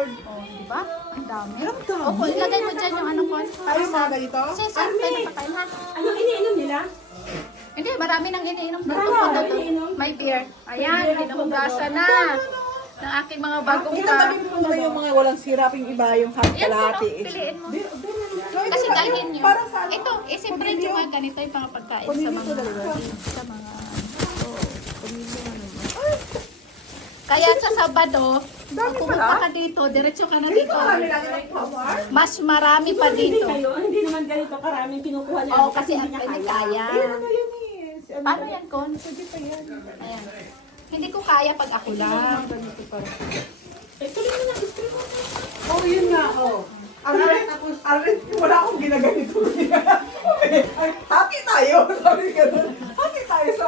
Lord. Oh, di ba? Ang dami. Ang dami. Opo, ilagay mo dyan yung ano ko. Tayo mga ganito? Sis, tayo na pakain ha. Ano iniinom nila? Hindi, marami nang iniinom dito. Marami Punta nang to. iniinom? May beer. Ayan, pinuhugasan na. Ng aking mga bagong Pinatabi mo na yung mga walang siraping iba, yung Ayan, kalahati. sino? Piliin mo. So, Kasi ito, dalhin nyo. Para sa ano? Ito, separate yung mga ganito yung mga pagkain sa Pamilya mga... to talaga. Sa mga... Kaya sa Sabado, Dami kung pumunta pala. ka dito, diretso ka na Dito dito. kami lagi nag-power. Mas marami pa Hindi dito. kayo, hindi naman ganito karaming kinukuha nila. Oo, kasi ang hindi hindi niya kaya. Ano yun eh? Si ano Paano ba? yan, Kon? Pwede pa yan. Ayan. Hindi ko kaya pag ako lang. Ganito pa. Eh, tuloy mo na, gusto mo. Oh, yun nga, oh. Arit, wala akong ginaganito. Happy tayo. Sabi ka doon. Happy tayo sa